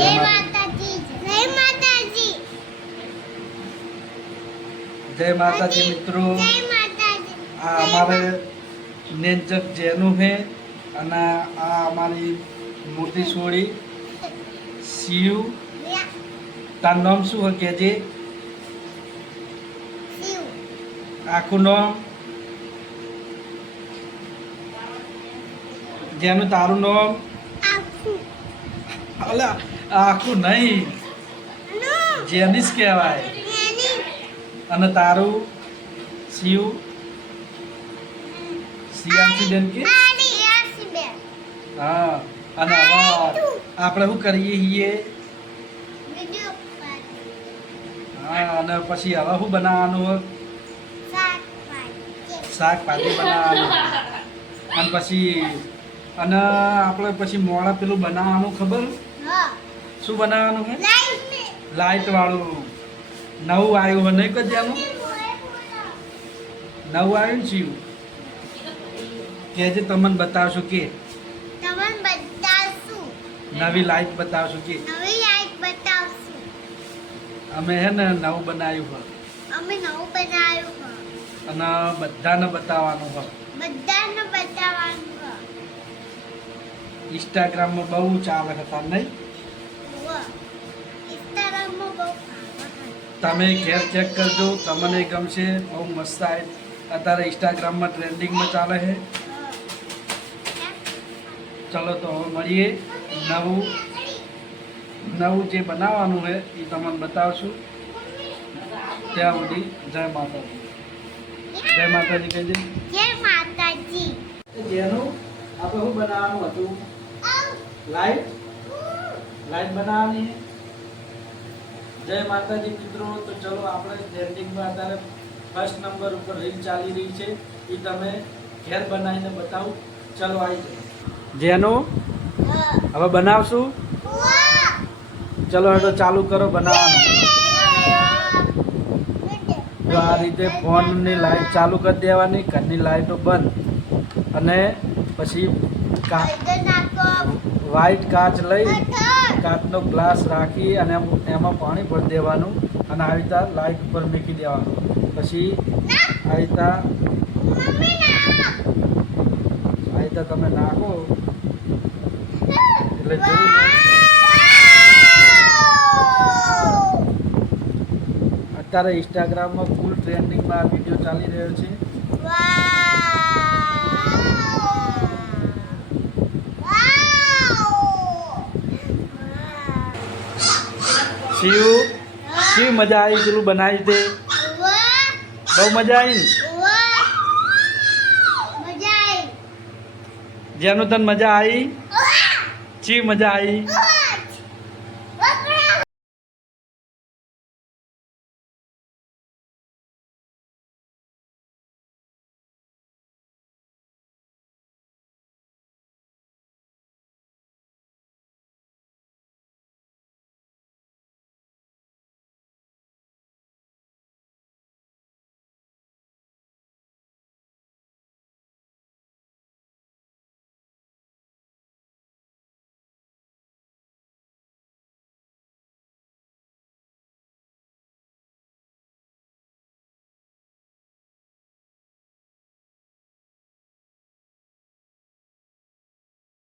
જય માતાજી. જય માતાજી. જય માતાજી મિત્રો. જય માતાજી. આ અમારે નેંજક જેનું હે અને આ અમારી મૂર્તિ છોડી શિવ. તારું નામ શું હે કેજે? શિવ. આખું નામ? જેનું તારું નામ? આખું. અલા આખું નહીં, જેનિસ કહેવાય. અને તારું? શિવ શિયાંશીબેન કે? હા. અને હવે આપણે શું કરીએ છીએ? હા. અને પછી હવે શું બનાવવાનું? શાકભાજી બનાવવાનું. અને પછી આપણે પછી મોડા પેલું બનાવવાનું ખબર? શું બનાવવાનું છે? લાઈટ વાળું નવું આવ્યું હોય નહીં કદ્યાનું? નવું આવ્યું ને શિવ? કે જે તમને બતાવશું કે નવી લાઈટ બતાવશું કે અમે હે ને નવું બનાવ્યું હોય અને બધાને બતાવવાનું હોય. ઇન્સ્ટાગ્રામમાં બહુ ચાલે હતા નહીં? તમે ઘેર ચેક કરજો, તમને ગમશે. બહુ મસ્ત આવે અત્યારે ઇન્સ્ટાગ્રામમાં ટ્રેન્ડિંગમાં ચાલે છે. ચલો તો હવે મળીએ. નવું જે બનાવવાનું છે એ તમને બતાવશું. ત્યાં સુધી જય માતાજી. જય માતાજી કહેજે. જય માતાજી. જેનું આપણે શું બનાવવાનું હતું? લાઈટ બનાવવાની. જય માતાજી મિત્રો. તો ચલો આપણે ટ્રેન્ડિંગમાં અત્યારે ફર્સ્ટ નંબર ઉપર રીલ ચાલી રહી છે એ તમે ઘેર બનાવીને બતાવું. ચલો આવી જાઓ. જેનું હવે બનાવશું. ચલો તો ચાલુ કરો બનાવવાનું. જો આ રીતે ફોનની લાઈટ ચાલુ કરી દેવાની, ઘરની લાઈટો બંધ, અને પછી વ્હાઈટ કાચ લઈ કાચનો ગ્લાસ રાખી અને એમાં પાણી ભરી દેવાનું અને આવી રીતે લાઈટ ઉપર મૂકી દેવાનું. પછી આવી રીતે તમે નાખો એટલે જોઈને અત્યારે ઇન્સ્ટાગ્રામમાં ફૂલ ટ્રેન્ડિંગમાં આ વિડીયો ચાલી રહ્યો છે. શિવ મજા આવી પેલું બનાવી દે. બહુ મજા આવી ને? જેનું તને મજા આવી? શિવ મજા આવી?